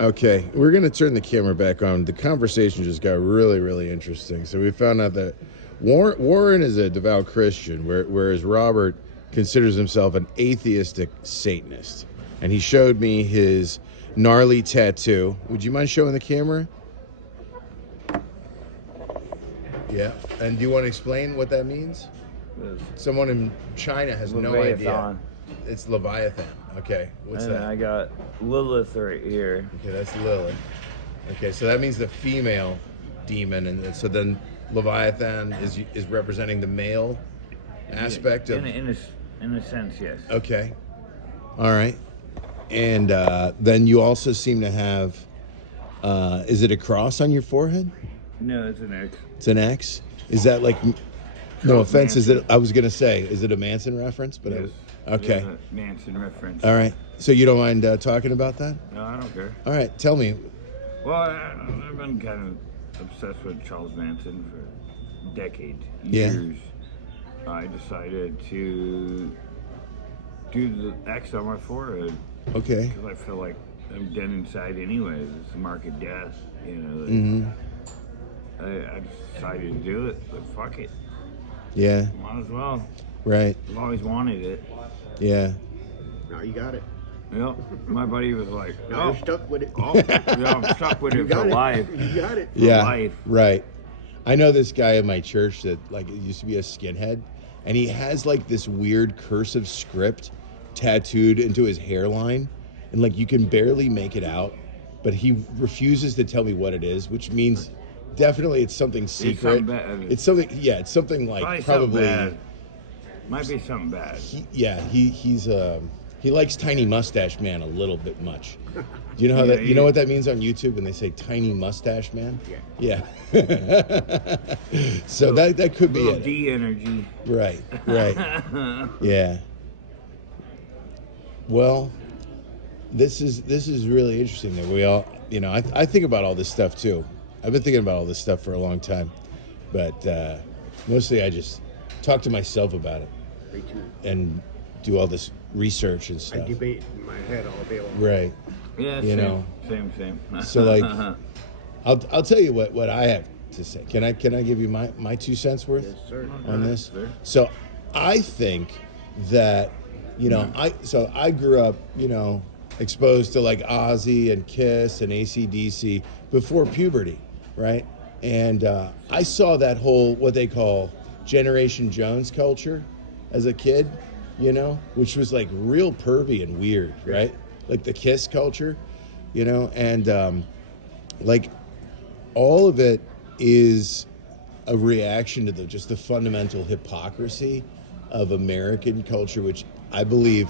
Okay, we're going to turn the camera back on. The conversation just got really, really interesting. So we found out that Warren is a devout Christian, whereas Robert considers himself an atheistic Satanist. And he showed me his gnarly tattoo. Would you mind showing the camera? Yeah. And do you want to explain what that means? Someone in China has no idea. It's Leviathan. Okay. What's and that? I got Lilith right here. Okay, that's Lilith. Okay, so that means the female demon, and so then Leviathan is representing the male aspect of. In a sense, yes. Okay. All right. And then you also seem to have. Is it a cross on your forehead? No, it's an X. It's an X. Is that like? No offense. Manson. Is it? I was gonna say, is it a Manson reference? But Yes. okay. It's a Manson reference. All right. So you don't mind talking about that? No, I don't care. All right. Tell me. Well, I've been kind of obsessed with Charles Manson for decades, Yeah. years. I decided to do the X on my forehead Okay. because I feel like I'm dead inside anyways. It's the mark of death, you know. Mm-hmm. I decided to do it, but fuck it. Yeah. Might as well. Right. I've always wanted it. Yeah. Now you got it. Yep. My buddy was like, Now "Oh, you're stuck with it. oh, yeah, I'm stuck with You it for got it. life." You got it. Yeah. life. Right. I know this guy in my church that like used to be a skinhead, and he has like this weird cursive script tattooed into his hairline, and like you can barely make it out, but he refuses to tell me what it is, which means definitely it's something secret. something bad. It's something. Yeah, it's something like Something probably. bad. Might be something bad. He likes Tiny Mustache Man a little bit much. Do you know how Yeah, that? You know what that means on YouTube when they say Tiny Mustache Man? Yeah. Yeah. So that could be Little it. D energy. Right. Yeah. Well, this is really interesting that we all, I think about all this stuff too. I've been thinking about all this stuff for a long time, but mostly I just talk to myself about it Me too. and do all this research and I stuff. debate in my head all day long. Right. Yeah, You same, know. same. So like, I'll tell you what I have to say. Can I give you my 2 cents worth Yes, sir. on this? Sure. So I think that I grew up exposed to like Ozzy and Kiss and AC/DC before puberty, right? And I saw that whole what they call Generation Jones culture as a kid, which was like real pervy and weird, right? Like the Kiss culture, and like all of it is a reaction to just the fundamental hypocrisy of American culture, which I believe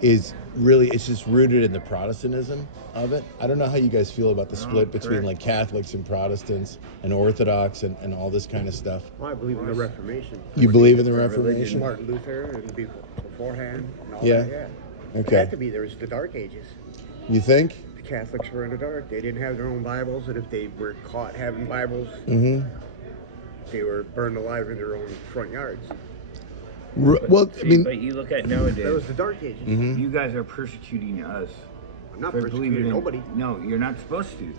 is really, it's just rooted in the Protestantism of it. I don't know how you guys feel about the split between correct. like Catholics and Protestants and Orthodox and all this kind of stuff. Well, I believe in the Reformation. You believe in the Religion, Reformation? Martin Luther and beforehand and all Yeah. that, yeah. It Okay. had to be. There was the Dark Ages. You think? The Catholics were in the dark. They didn't have their own Bibles, and if they were caught having Bibles, Mm-hmm. they were burned alive in their own front yards. Well, I mean, but you look at That was nowadays. the Dark Ages. mhm. You guys are persecuting us I'm not for persecuting believing in nobody. No, you're not supposed to,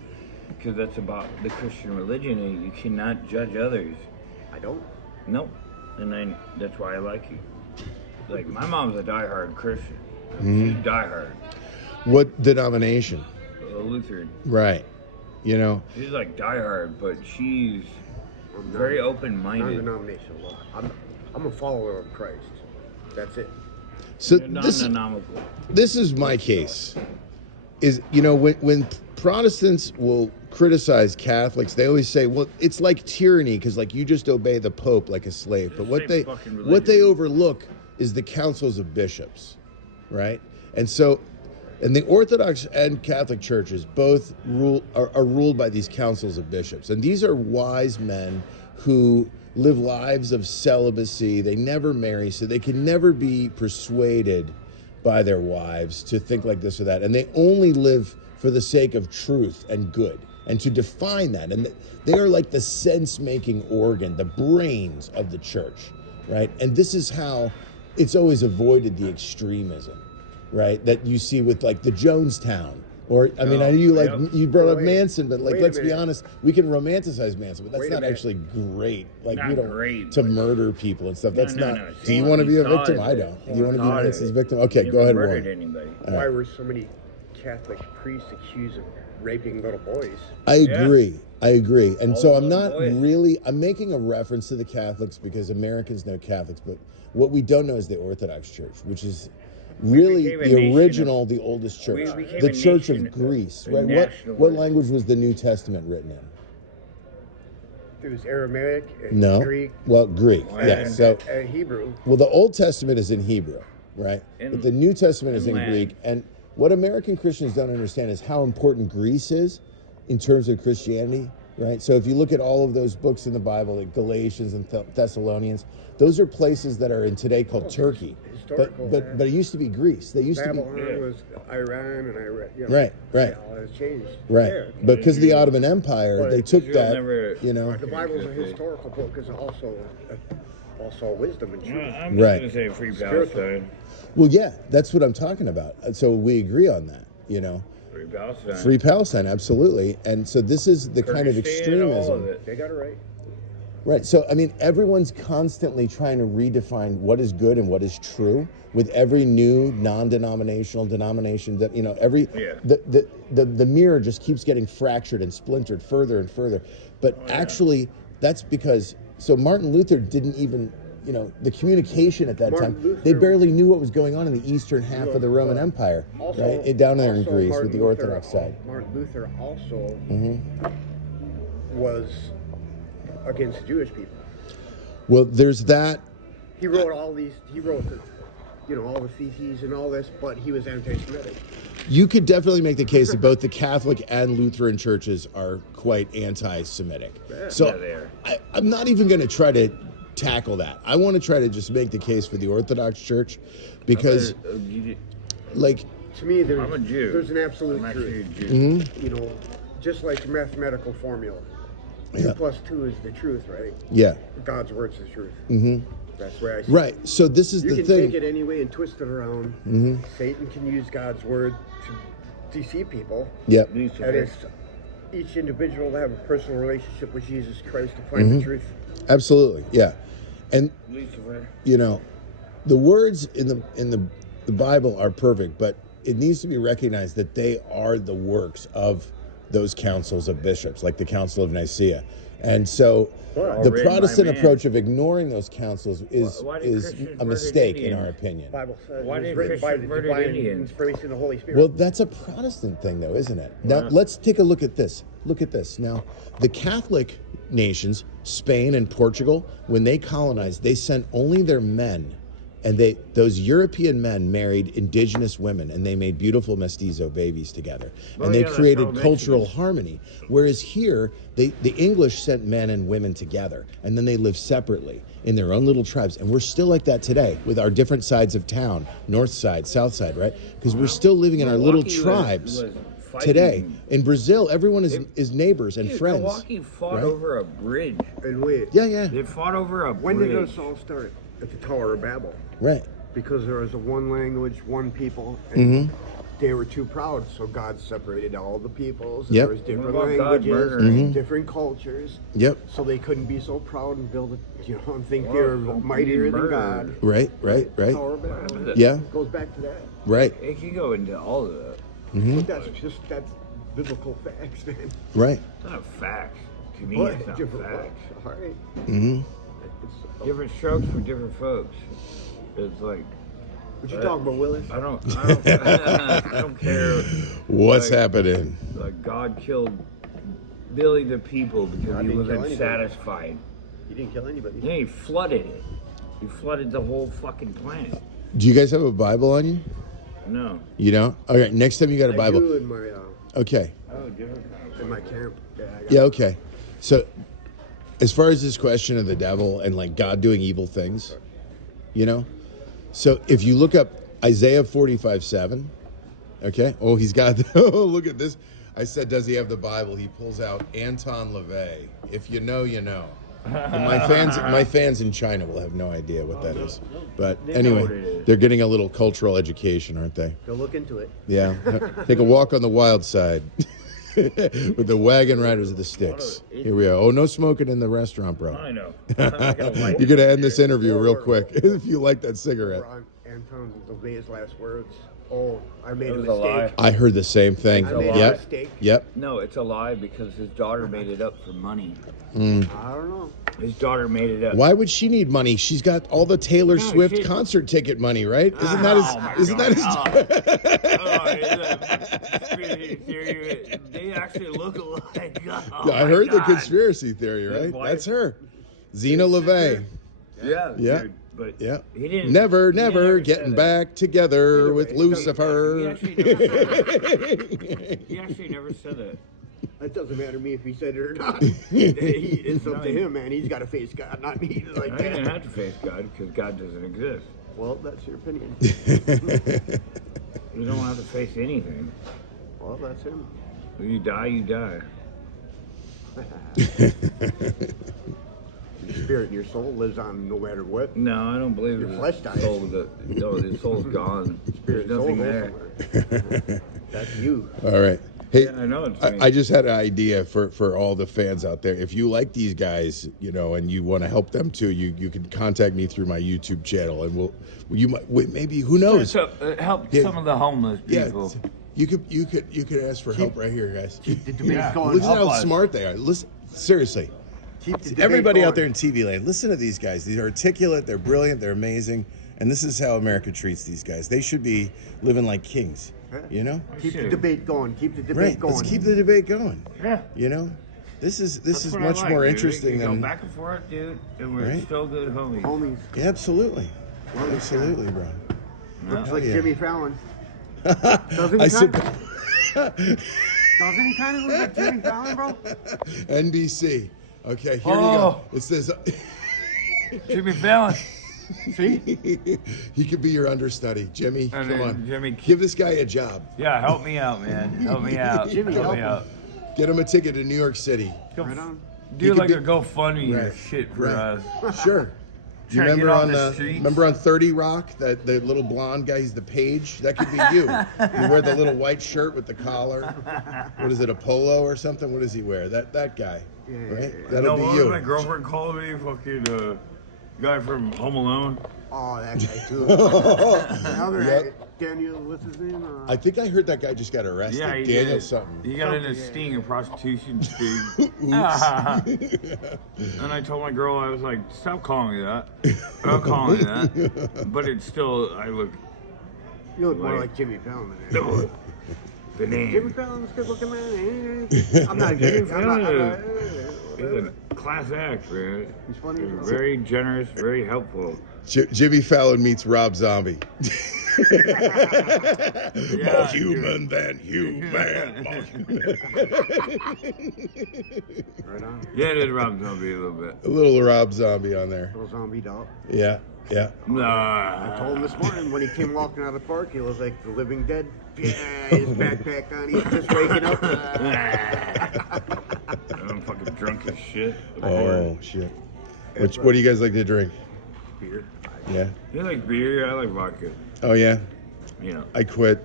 because that's about the Christian religion, and you cannot judge others. I don't. Nope. And that's why I like you. Like my mom's a diehard Christian. Mhm. She's diehard. What denomination? A Lutheran. Right. She's like diehard, but she's I'm very not open-minded. non-denominational. I'm a follower of Christ. That's it. So You're this non-denominal. this is my case. Is when Protestants will criticize Catholics, they always say, "Well, it's like tyranny because like you just obey the Pope like a slave." But what Same they fucking what they religion. overlook is the councils of bishops, right? And so, and the Orthodox and Catholic churches both are ruled by these councils of bishops, and these are wise men who live lives of celibacy. They never marry, so they can never be persuaded by their wives to think like this or that. And they only live for the sake of truth and good and to define that. And they are like the sense-making organ, the brains of the church, right? And this is how it's always avoided the extremism, right? That you see with like the Jonestown Or I mean, I know you you brought up Wait, Manson, but like wait a let's be minute. honest, we can romanticize Manson, but that's Wait a not minute. actually great. Like Not we don't great, to but- murder people and stuff. No, That's no, not. no. Do you He want to be a thought victim? of I it. don't. Do He you want to be thought of Manson's it. victim? Okay, He go ahead, never Warren. murdered anybody. Why were so many Catholic priests accused of raping little boys? I agree. I agree. And All so the I'm not boys. really, I'm making a reference to the Catholics because Americans know Catholics, but what we don't know is the Orthodox Church, which is really became a the nation original, the oldest church. We became The a Church nation, of Greece, a right? What nationalist. language was the New Testament written in? It was Aramaic and No. Greek Well, Greek. And- Yes. So, and Hebrew. well, the Old Testament is in Hebrew, right? In- But the New Testament is in in Latin. Greek. And what American Christians don't understand is how important Greece is in terms of Christianity, right? So if you look at all of those books in the Bible, like Galatians and Thessalonians, those are places that are in today called Turkey. Historical, But it used to be Greece. They used to be Babylon Yeah. was Iran and Iraq. You know, Right, right. Yeah, all has changed. right. Yeah. But because of the Ottoman Empire, But they took Israel that, never- you know. The Bible's a historical book, is also wisdom and Well, truth. I'm Right. just going to say free Spiritual. Palestine. Well, yeah, that's what I'm talking about. So we agree on that, you know. Free Palestine. Free Palestine, absolutely. And so this is the kind of Kurdistan, all of extremism. it. They got it right. Right. So, I mean, everyone's constantly trying to redefine what is good and what is true with every new non-denominational denomination that, you know, Yeah. the mirror just keeps getting fractured and splintered further and further. But actually, that's because, so Martin Luther didn't even, you know, the communication at that Martin time, Luther- they barely knew what was going on in the eastern half of the Roman Empire, Also, right? Down there in also Greece Martin with the Luther- Orthodox side. Martin Luther also Hmm. was against the Jewish people. Well, there's that. He wrote all these. He wrote the, all the theses and all this, but he was anti-Semitic. You could definitely make the case that both the Catholic and Lutheran churches are quite anti-Semitic. Yeah. So Yeah, they are. I'm not even going to try to tackle that. I want to try to just make the case for the Orthodox Church because, like, To me, I'm a Jew. there's an absolute I'm actually a truth. Jew. mhm, You know, just like the mathematical formula. Yeah. 2 plus 2 is the truth, right? yeah, God's word's the truth. hmm That's where I see it. right. So this is You the can thing. take it any way and twist it around. Mhm. Satan can use God's word to deceive people. Yep. And it's each individual to have a personal relationship with Jesus Christ to find the truth. Absolutely. Yeah. And Lucifer. you know, the words in the Bible are perfect, but it needs to be recognized that they are the works of those councils of bishops, like the Council of Nicaea. And so Well, the written by Protestant man. approach of ignoring those councils is Why did is Christians a murder mistake in Indians? our opinion. The Bible says Why it was did written by the Christians murder divine Indians? inspiration of the Holy Spirit. Well, that's a Protestant thing, though, isn't it? Now, Wow. let's take a look at this. Look at this. Now, the Catholic nations, Spain and Portugal, when they colonized, they sent only their men. And those European men married indigenous women, and they made beautiful mestizo babies together. Oh, And they yeah, that's created how cultural Mexicans- harmony. Whereas here, the English sent men and women together, and then they lived separately in their own little tribes. And we're still like that today with our different sides of town, north side, south side, right? Because we're still living in our little Milwaukee tribes was fighting- today. In Brazil, everyone is neighbors and Dude, friends. Milwaukee fought right? over a bridge. And wait, Yeah, yeah, They fought over a when bridge. did this all start? At the Tower of Babel. right. Because there was a one language, one people, and Mm-hmm. they were too proud, so God separated all the peoples. And Yep. There was different What about God languages, murdering? different cultures, Yep. so they couldn't be so proud and build it, and think Well, they're don't mightier be than murdered. God. Right, right, right. Tower of Babel. Yeah, Goes back to that. right, It can go into all of that. But that's biblical facts, man. right. It's not facts. To me, But it's not different facts. All right. Hmm. Different strokes for different folks. It's like What you talking about, Willis? I don't I don't care. What's Like- happening? Like God killed billions of people because God he didn't kill wasn't anybody. satisfied. You didn't kill anybody. Then he flooded it. He flooded the whole fucking planet. Do you guys have a Bible on you? No. You don't? All right, next time you got a I Bible. do in my Okay. Oh, different kind of in my camp. Yeah, I got Yeah, okay. So, as far as this question of the devil and like God doing evil things, you know? So, if you look up Isaiah 45:7, okay? Oh, he's got, oh, look at this. I said, does he have the Bible? He pulls out Anton LaVey. If you know, you know. My fans in China will have no idea what that is. But They know what it anyway, is. they're getting a little cultural education, aren't they? Go look into it. Yeah. Take a walk on the wild side with the wagon riders of the sticks. Here we are. Oh, no smoking in the restaurant, bro. I know. I'm not gonna light You're it gonna end this here. interview real quick if you like that cigarette. Anton LaVey's last words. Oh, I made It a was a lie. mistake. I heard the same thing. I made a Yep. mistake. Yep. No, it's a lie because his daughter made it up for money. I don't know. His daughter made it up. Why would she need money? She's got all the Taylor No, Swift she- concert ticket money, right? Isn't Oh, that my his? Isn't that God. his? Oh, it's a conspiracy theory. They actually look alike. Oh, I my heard the God. conspiracy theory, right? wife- That's her, Zena LaVey. Yeah. Yeah. Dude, but Yeah. he didn't. Never, he never never getting said back together Either with way, He Lucifer. actually never said that. He actually never said that. It doesn't matter to me if he said it or not. It's up to No, him, man. He's got to face God, not me. Like I didn't that. have to face God because God doesn't exist. Well, that's your opinion. You don't have to face anything. Well, that's him. When you die, you die. Your spirit and your soul lives on no matter what. No, I don't believe Your the flesh dies. soul. No, the soul's gone. Spirit There's and soul nothing goes there. somewhere. That's you. All right. Hey, Yeah, I know it's me. I just had an idea for all the fans out there. If you like these guys, you know, and you want to help them too, you can contact me through my YouTube channel, and you might maybe who knows? So, help Yeah. some of the homeless Yeah, people. you could ask for help right here, guys. The debate Yeah. going. Listen help how us. smart they are. Listen, seriously. Keep the debate Everybody going. out there in TV land, listen to these guys. They're articulate, they're brilliant, they're amazing, and this is how America treats these guys. They should be living like kings, you know? Keep the Shit. debate going. Keep the debate Right. going. Let's keep the debate going. Yeah. You know, this is That's what I much like, more dude. interesting We can than go back and forth, dude, and we're Right? still good homies. homies. Yeah, absolutely, absolutely, bro. No? Looks like yeah. Jimmy Fallon. Doesn't he I said kind of? Doesn't he kind of look like Jimmy Fallon, bro? NBC. Okay, here you Oh. go. It says Jimmy Fallon. See? he could be your understudy, Jimmy. And Come then on, Jimmy. give this guy a job. Yeah, help me out, man. Help me out. Jimmy, help me help out. Get him a ticket to New York City. Go Right on. Do could like be- a GoFundMe or Right, shit for right. us. Sure. Do you Trying to get remember on on the the streets. remember on 30 Rock that the little blonde guy? He's the page. That could be you. You wear the little white shirt with the collar. What is it? A polo or something? What does he wear? That guy, right? That'll No, be what was you. my girlfriend called me? Fucking guy from Home Alone. Oh, that guy too. Another Yep. Daniel, what's his name? I think I heard that guy just got arrested. Yeah, he Daniel did. something. He got in a Something, sting of prostitution sting. Oops. And I told my girl, I was like, stop calling me that. Stop calling me that. But it's still, I look, You look more Wait. like Jimmy Fallon than that. no, the Jimmy name. Fallon's good looking man. I'm not kidding. I'm not. He's a class act, man. He's funny. He's very generous, very helpful. Jimmy Fallon meets Rob Zombie. Yeah, More human than human. More human. Right on. Yeah, it is Rob Zombie a little bit. A little Rob Zombie on there. Little zombie dog. Yeah, yeah. I Nah. told him this morning when he came walking out of the park, he was like the living dead. Yeah, his backpack on, he's just waking up. I'm fucking drunk as shit. Oh shit. What do you guys like to drink? Beer. Yeah. You like beer? I like vodka. Oh yeah. You know. I quit.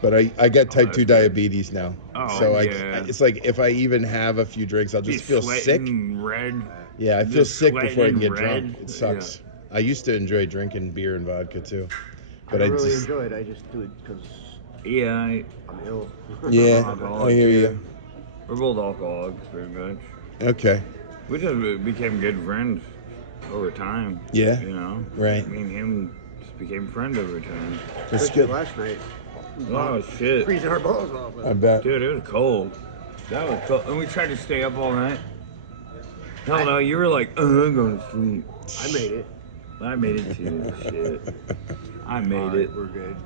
But I got type that's 2 good. diabetes now. Oh, So yeah. it's like if I even have a few drinks, I'll just feel sick. sweating red. Yeah, I feel Just sick before I can get sweating drunk. red. It sucks. I used to enjoy drinking beer and vodka too. But I I don't really just enjoy it. I just do it because Yeah, I'm ill. yeah, Alcoholic, I hear you. we're both alcoholics, pretty much. Okay. We just became good friends over time. Yeah. You know? Right. Me and him just became friends over time. That's Especially good. last night. Oh, shit. Freezing our balls off. I bet. Dude, it was cold. That was cold. And we tried to stay up all night. Hell no, you were like, I'm going to sleep. I made it. I made it too. Shit. I made Alright, it. We're good.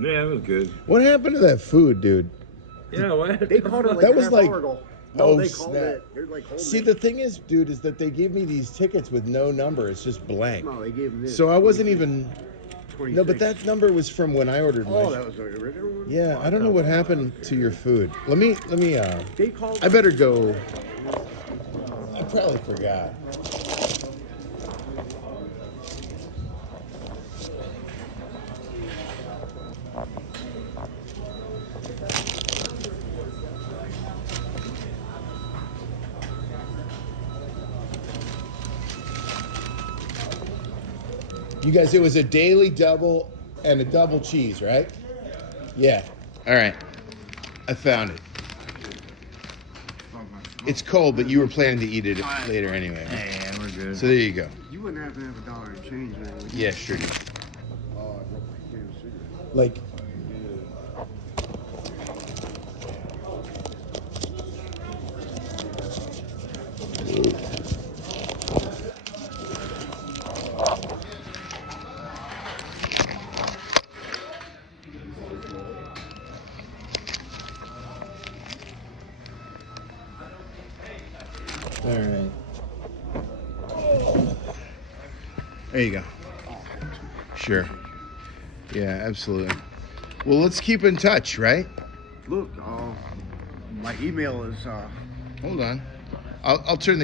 Yeah, it was good. What happened to that food, dude? Yeah, what? They called it like That was half like- hour ago. No, oh, they called snap. it. They're like holding See, it. the thing is, dude, is that they gave me these tickets with no number. It's just blank. No, they gave him this. So I wasn't even. 26. No, but that number was from when I ordered Oh, mine. that was the original one? Yeah, I don't know what happened to your food. Let me. They called. I better go. probably forgot. You guys, it was a daily double and a double cheese, right? Yeah. All right. I found it. It's cold, but you were planning to eat it later anyway. Yeah, we're good. So there you go. You wouldn't have to have a dollar in change, man. would you? Yeah, sure do. Oh, I broke my damn cigarette. Like, all right. There you go. Sure. Yeah, absolutely. Well, let's keep in touch, right? Look, my email is Hold on. I'll turn the